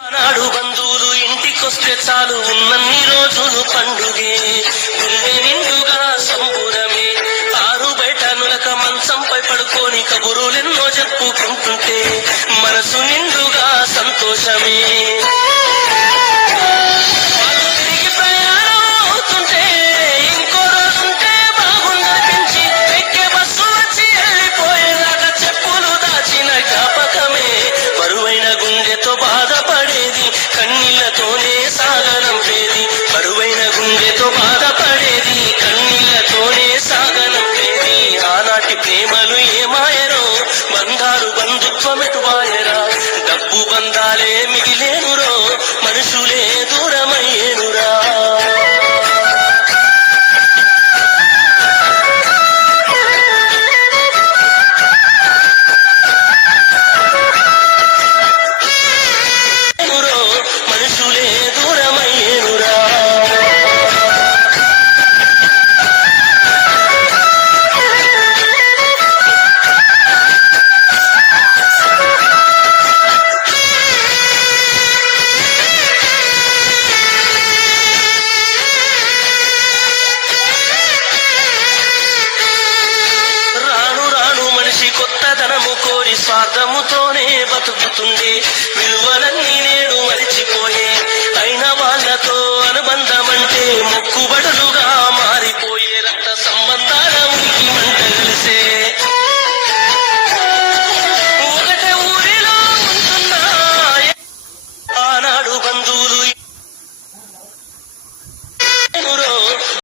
నాడు బంధువులు ఇంటికొస్తే చాలు ఉన్నన్ని రోజులు పండుగే గుండె నిండుగా సంబురమే ఆరు బయట నులక మంచంపై పడుకొని కబురులెన్నో చెప్పుకుంటుంటే మనసు నిండుగా సంతోషమే కన్నీళ్లతోనే సాగనంపేది బరువైన గుండెతో బాధపడేది కన్నీళ్లతోనే సాగనంపేది ఆనాటి ప్రేమలు ఏమాయరో బంధాలు బంధుత్వమెటువాయరా డబ్బు బంధాలే మిగిలేనురో మనుషులే దూరమయ్యేనురా కొత్తదనము కోరి స్వార్థముతోనే బతుకుతుంది